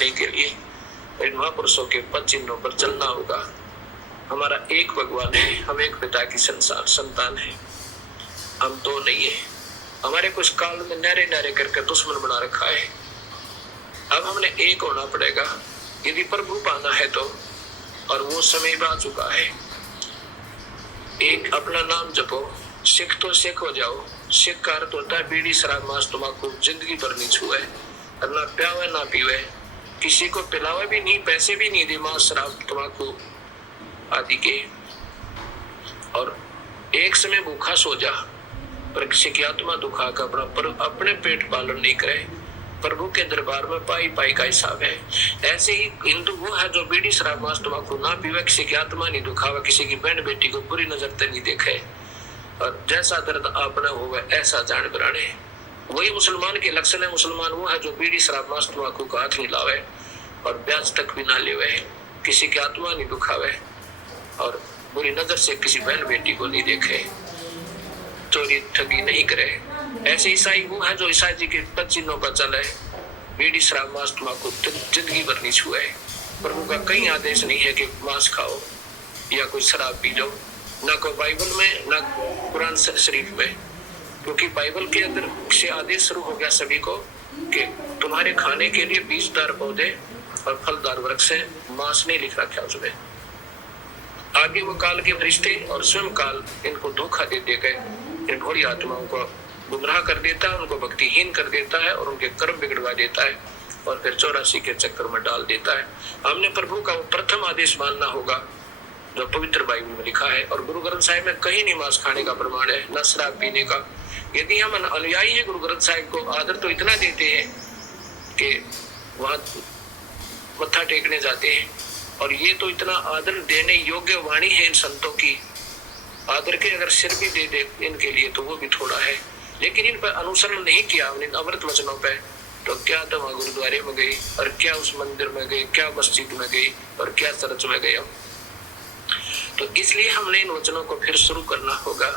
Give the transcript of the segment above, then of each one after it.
पाने के लिए इन महापुरुषों के पद चिन्हों पर चलना होगा। हमारा एक भगवान है, हम एक पिता की संतान है, हम दो नहीं है। हमारे कुछ काल में नारे नारे करके दुश्मन बना रखा है। अब हमने एक होना पड़ेगा यदि प्रभु पाना है तो, और वो समय आ चुका है। एक अपना नाम जपो, सिख तो सिख हो जाओ। सिख का अर्थ होता है बीड़ी शराब मांस तम्बाकू जिंदगी भर नहीं छुए, और ना प्यावे ना पीवे, किसी को पिलावे भी नहीं, पैसे भी नहीं दे मांस शराब तम्बाकू आदि के। और एक समय भूखा सो जा, पर किसी की आत्मा दुखा का अपने पेट पालन नहीं करे। प्रभु के दरबार में पाई पाई का हिसाब है। ऐसे ही हिंदू वो है जो बीड़ी शराब मांस तम्बाकू ना पीवे, किसी की आत्मा नहीं दुखावे, किसी की बहन बेटी को बुरी नजर से नहीं देखे, और जैसा दर्द आपने होगा ऐसा जान बराने। वही मुसलमान के लक्षण है। मुसलमान वो है जो बीड़ी शराब मांस तम्बाकू का हाथ नहीं लावे और ब्याज तक भी ना लेवे, किसी की आत्मा नहीं दुखावे और बुरी नजर से किसी बहन बेटी को नहीं देखे, चोरी ठगी नहीं करे। ऐसे ईसाई वो है जो ईसाई जी के पद चिन्हों पर चले, बीड़ी शराब मांस तम्बाकू जिंदगी भर नहीं छुए। प्रभु का कहीं आदेश नहीं है कि मांस खाओ या कोई शराब पी जाओ, ना कोई बाइबल में ना कुरान शरीफ में, क्योंकि बाइबल के अंदर से आदेश शुरू हो गया सभी को कि तुम्हारे खाने के लिए बीजदार पौधे और फलदार वृक्ष है, मांस नहीं लिख रखा उसमें। आगे वो काल के फरिश्ते और स्वयं काल इनको धोखा देते गए, इन भोली आत्माओं को गुमराह कर देता है, उनको भक्तिहीन कर देता है और उनके कर्म बिगड़वा देता है और फिर 84 के चक्कर में डाल देता है। हमने प्रभु का वो प्रथम आदेश मानना होगा जो पवित्र बाइबल में लिखा है, और गुरु ग्रंथ साहिब में कहीं नहीं मांस खाने का प्रमाण है, न शराब पीने का। यदि हम अनुयायी है गुरु ग्रंथ साहिब को आदर तो इतना देते हैं कि वहां मत्था टेकने जाते हैं, और ये तो इतना आदर देने योग्य वाणी है इन संतों की, आदर के अगर सिर भी दे दे इनके लिए तो वो भी थोड़ा है। लेकिन इन पर अनुसरण नहीं किया हमने अमृत वचनों पे, तो क्या तो वहां गुरुद्वारे में गई और क्या उस मंदिर में गई, क्या मस्जिद में गई और क्या चर्च में गए। तो इसलिए हमने इन वचनों को फिर शुरू करना होगा,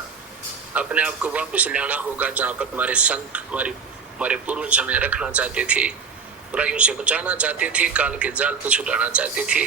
अपने आप को वापस लाना होगा जहाँ पर हमारे संत हमारे पूर्वज हमें रखना चाहते थे, बुराइयों से बचाना चाहते थे, काल के जाल को छुड़ाना चाहते थे।